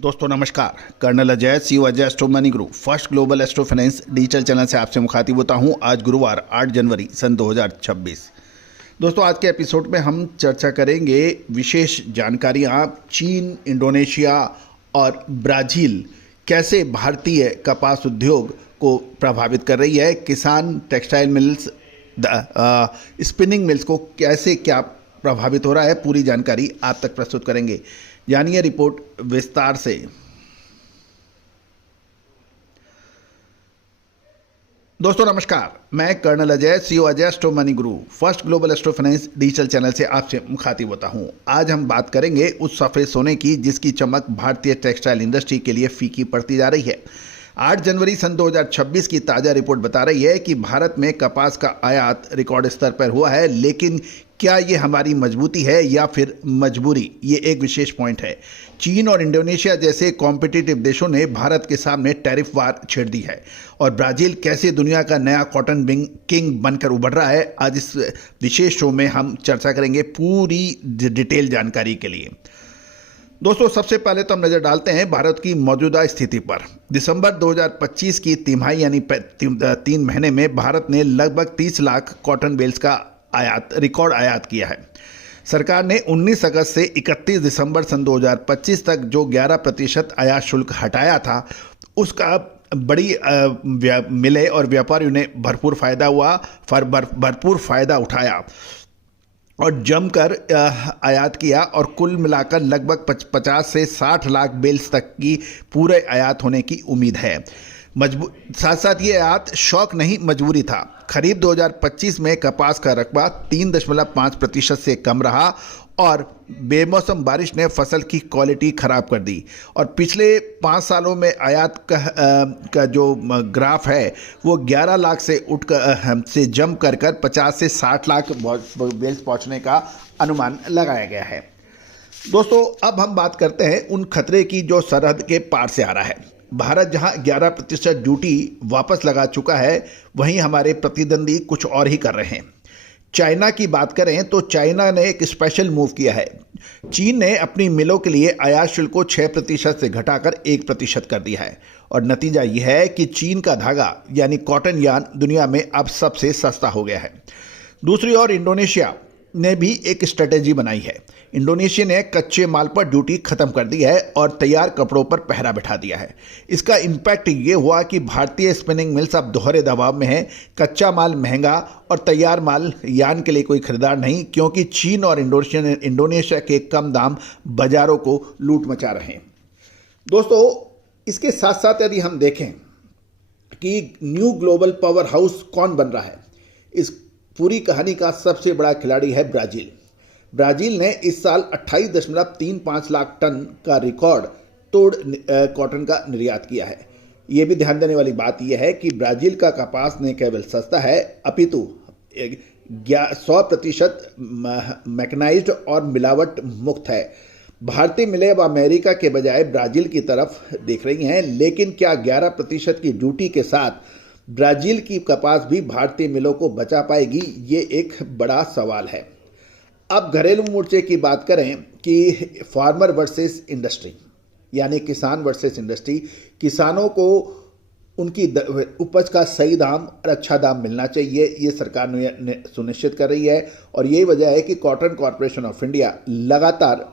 दोस्तों नमस्कार। Colonel Ajay CEO Ajay Astro Money Group First Global Astro Finance digital channel से आपसे मुखातिब होता हूं। आज गुरुवार 8 जनवरी सन 2026। दोस्तों आज के एपिसोड में हम चर्चा करेंगे विशेष जानकारियां चीन, इंडोनेशिया और ब्राज़ील कैसे भारतीय कपास उद्योग को प्रभावित कर रही है। किसान, टेक्सटाइल मिल्स, स्पिनिंग मिल्स को कैसे क्या प्रभावित हो रहा है, पूरी जानकारी आप तक प्रस्तुत करेंगे। जानिए रिपोर्ट विस्तार से। दोस्तों नमस्कार, मैं colonel Ajay CEO Ajay Astro Money Group First Global Astro Finance digital channel से आपसे मुखातिब होता हूं। आज हम बात करेंगे उस सफ़ेद सोने की जिसकी चमक भारतीय टेक्सटाइल इंडस्ट्री के लिए फीकी पड़ती जा रही है। 8 जनवरी सन 2026 की ताज़ा रिपोर्ट बता रही है कि भारत में कपास का आयात रिकॉर्ड स्तर पर हुआ है, लेकिन क्या ये हमारी मजबूती है या फिर मजबूरी, ये एक विशेष पॉइंट है। चीन और इंडोनेशिया जैसे कॉम्पिटिटिव देशों ने भारत के सामने टैरिफ वार छेड़ दी है और ब्राज़ील कैसे दुनिया का नया कॉटन किंग बनकर उभर रहा है, आज इस विशेष शो में हम चर्चा करेंगे पूरी डिटेल जानकारी के लिए। दोस्तों सबसे पहले तो हम नज़र डालते हैं भारत की मौजूदा स्थिति पर। दिसंबर 2025 की तिमाही यानी 3 महीने में भारत ने लगभग 30 लाख कॉटन बेल्स का रिकॉर्ड आयात किया है। सरकार ने 19 अगस्त से 31 दिसंबर सन 2025 तक जो 11% आयात शुल्क हटाया था, उसका बड़ी मिले और व्यापारियों ने भरपूर फायदा उठाया और जमकर आयात किया और कुल मिलाकर लगभग 50 से 60 लाख बेल्स तक की पूरे आयात होने की उम्मीद है। साथ साथ ये आयात शौक नहीं मजबूरी था। खरीफ 2025 में कपास का रकबा 3.5% से कम रहा और बेमौसम बारिश ने फसल की क्वालिटी खराब कर दी और पिछले 5 सालों में आयात का जो ग्राफ है वो 11 लाख से जम कर 50 से 60 लाख बेल्स पहुंचने का अनुमान लगाया गया है। दोस्तों अब हम बात करते हैं उन खतरे की जो सरहद के पार से आ रहा है। भारत जहां 11% ड्यूटी वापस लगा चुका है, वहीं हमारे प्रतिद्वंदी कुछ और ही कर रहे हैं। चाइना की बात करें तो चाइना ने एक स्पेशल मूव किया है। चीन ने अपनी मिलों के लिए आयात शुल्क को 6% से घटाकर 1% कर दिया है और नतीजा यह है कि चीन का धागा यानी कॉटन यार्न दुनिया में अब सबसे सस्ता हो गया है। दूसरी ओर इंडोनेशिया ने भी एक स्ट्रेटेजी बनाई है। इंडोनेशिया ने कच्चे माल पर ड्यूटी खत्म कर दी है और तैयार कपड़ों पर पहरा बिठा दिया है। इसका इम्पैक्ट ये हुआ कि भारतीय स्पिनिंग मिल्स अब दोहरे दबाव में हैं। कच्चा माल महंगा और तैयार माल यार्न के लिए कोई खरीदार नहीं, क्योंकि चीन और इंडोनेशिया के कम दाम बाजारों को लूट मचा रहे हैं। दोस्तों इसके साथ साथ यदि हम देखें कि न्यू ग्लोबल पावर हाउस कौन बन रहा है, इस पूरी कहानी का सबसे बड़ा खिलाड़ी है ब्राज़ील। ब्राज़ील ने इस साल 28.35 लाख टन का रिकॉर्ड तोड़ कॉटन का निर्यात किया है। ये भी ध्यान देने वाली बात यह है कि ब्राज़ील का कपास न केवल सस्ता है अपितु 100% मैकेनाइज्ड और मिलावट मुक्त है। भारतीय मिलें अब अमेरिका के बजाय ब्राज़ील की तरफ देख रही हैं, लेकिन क्या 11% की ड्यूटी के साथ ब्राज़ील की कपास भी भारतीय मिलों को बचा पाएगी, ये एक बड़ा सवाल है। अब घरेलू मोर्चे की बात करें कि फार्मर वर्सेस इंडस्ट्री यानी किसान वर्सेस इंडस्ट्री, किसानों को उनकी उपज का सही दाम और अच्छा दाम मिलना चाहिए, ये सरकार ने सुनिश्चित कर रही है और यही वजह है कि कॉटन कॉरपोरेशन ऑफ इंडिया लगातार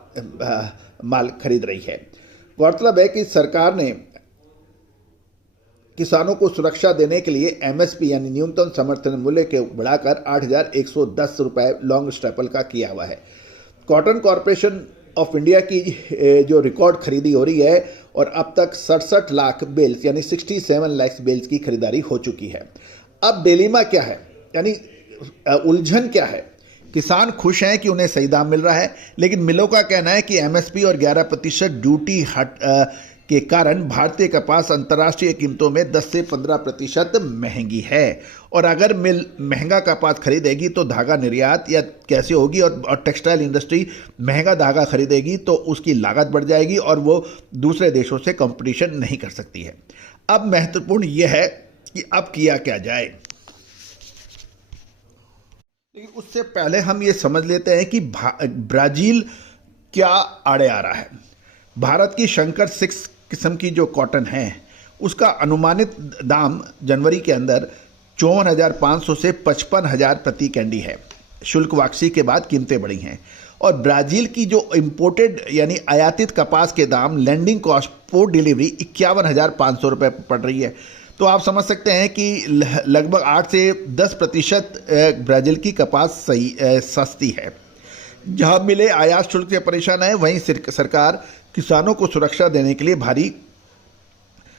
माल खरीद रही है। गौरतलब है कि सरकार ने किसानों को सुरक्षा देने के लिए एमएसपी यानी न्यूनतम समर्थन मूल्य के बढ़ाकर 8,110 रुपये लॉन्ग स्टेपल का किया हुआ है। कॉटन कॉरपोरेशन ऑफ इंडिया की जो रिकॉर्ड खरीदी हो रही है और अब तक 67 लाख बेल्स यानी 67 लाख बेल्स की खरीदारी हो चुकी है। अब डिलेमा क्या है, यानी उलझन क्या है? किसान खुश हैं कि उन्हें सही दाम मिल रहा है, लेकिन मिलों का कहना है कि एमएसपी और 11% ड्यूटी के कारण भारतीय कपास अंतर्राष्ट्रीय कीमतों में 10 से 15% महंगी है और अगर मिल महंगा कपास खरीदेगी तो धागा निर्यात या कैसे होगी और टेक्सटाइल इंडस्ट्री महंगा धागा खरीदेगी तो उसकी लागत बढ़ जाएगी और वो दूसरे देशों से कंपटीशन नहीं कर सकती है। अब महत्वपूर्ण यह है कि अब किया क्या जाए, लेकिन उससे पहले हम ये समझ लेते हैं कि ब्राज़ील क्या आड़े आ रहा है। भारत की शंकर 6 किस्म की जो कॉटन है उसका अनुमानित दाम जनवरी के अंदर 54,500 से 55,000 प्रति कैंडी है। शुल्क वापसी के बाद कीमतें बढ़ी हैं। और ब्राज़ील की जो इंपोर्टेड यानी आयातित कपास के दाम लैंडिंग कॉस्ट पोर्ट डिलीवरी 51,500 रुपये पड़ रही है। तो आप समझ सकते हैं कि लगभग 8 से 10% ब्राज़ील की कपास सस्ती है। जहां मिले आयात शुल्क से परेशान है, वहीं सरकार किसानों को सुरक्षा देने के लिए भारी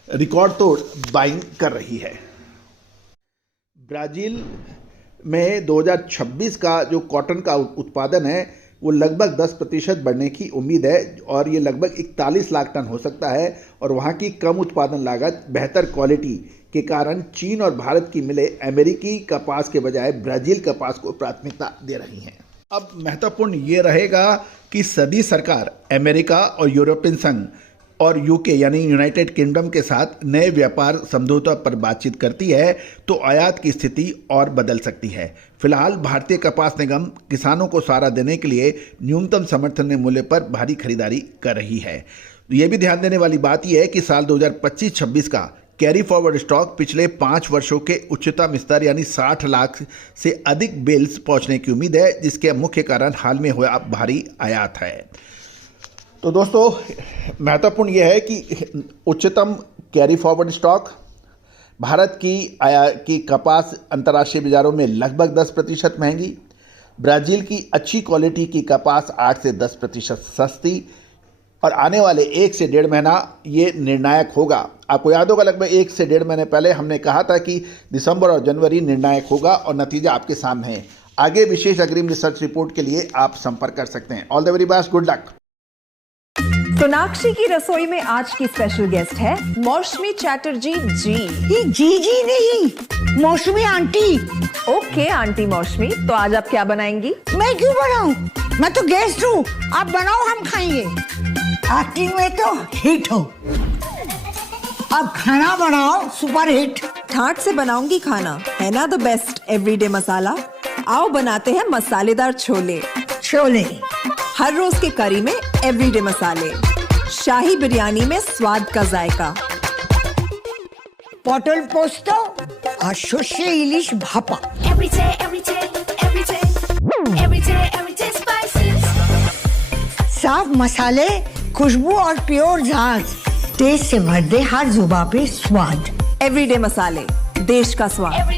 रिकॉर्ड तोड़ बाइंग कर रही है। ब्राज़ील में 2026 का जो कॉटन का उत्पादन है वो लगभग 10% बढ़ने की उम्मीद है और ये लगभग 41 लाख टन हो सकता है। और वहाँ की कम उत्पादन लागत, बेहतर क्वालिटी के कारण चीन और भारत की मिले अमेरिकी कपास के बजाय ब्राज़ील कपास को प्राथमिकता दे रही हैं। अब महत्वपूर्ण ये रहेगा कि सदी सरकार अमेरिका और यूरोपियन संघ और यूके यानी यूनाइटेड किंगडम के साथ नए व्यापार समझौता पर बातचीत करती है तो आयात की स्थिति और बदल सकती है। फिलहाल भारतीय कपास निगम किसानों को सहारा देने के लिए न्यूनतम समर्थन मूल्य पर भारी खरीदारी कर रही है। ये भी ध्यान देने वाली बात यह है कि साल 2025-26 का कैरी फॉरवर्ड स्टॉक पिछले 5 वर्षों के उच्चतम स्तर यानी 60 लाख से अधिक बेल्स पहुंचने की उम्मीद है, जिसके मुख्य कारण हाल में हुआ भारी आयात है। तो दोस्तों, महत्वपूर्ण यह है कि उच्चतम कैरी फॉरवर्ड स्टॉक, भारत की कपास अंतर्राष्ट्रीय बाजारों में लगभग 10% महंगी, ब्राज़ील की अच्छी क्वालिटी की कपास 8 से 10% सस्ती, और आने वाले 1 से 1.5 महीना ये निर्णायक होगा। आपको याद होगा लगभग 1 से 1.5 महीने पहले हमने कहा था कि दिसंबर और जनवरी निर्णायक होगा और नतीजा आपके सामने है। आगे विशेष अग्रिम रिसर्च रिपोर्ट के लिए आप संपर्क कर सकते हैं। All the very best, good luck. Sonakshi की रसोई में आज की स्पेशल गेस्ट है मौसमी चैटर्जी जी। ये जी नहीं, मौसमी आंटी। ओके आंटी मौसमी, तो आज आप क्या बनाएंगी? मैं क्यों बनाऊं? मैं तो गेस्ट हूँ, आप बनाओ, हम खाएंगे। एक्टिंग में तो हिट हो, अब खाना बनाओ सुपर हिट। ठाट से बनाऊंगी खाना, है ना द बेस्ट एवरीडे मसाला। आओ बनाते हैं मसालेदार छोले। छोले हर रोज के करी में एवरीडे मसाले, शाही बिरयानी में स्वाद का जायका, पटल पोस्तो और शुष्य इलिश भापा। साफ मसाले, खुशबू और प्योर झाग, टेस्ट से भर दे हर जुबान पे स्वाद। एवरीडे मसाले, देश का स्वाद।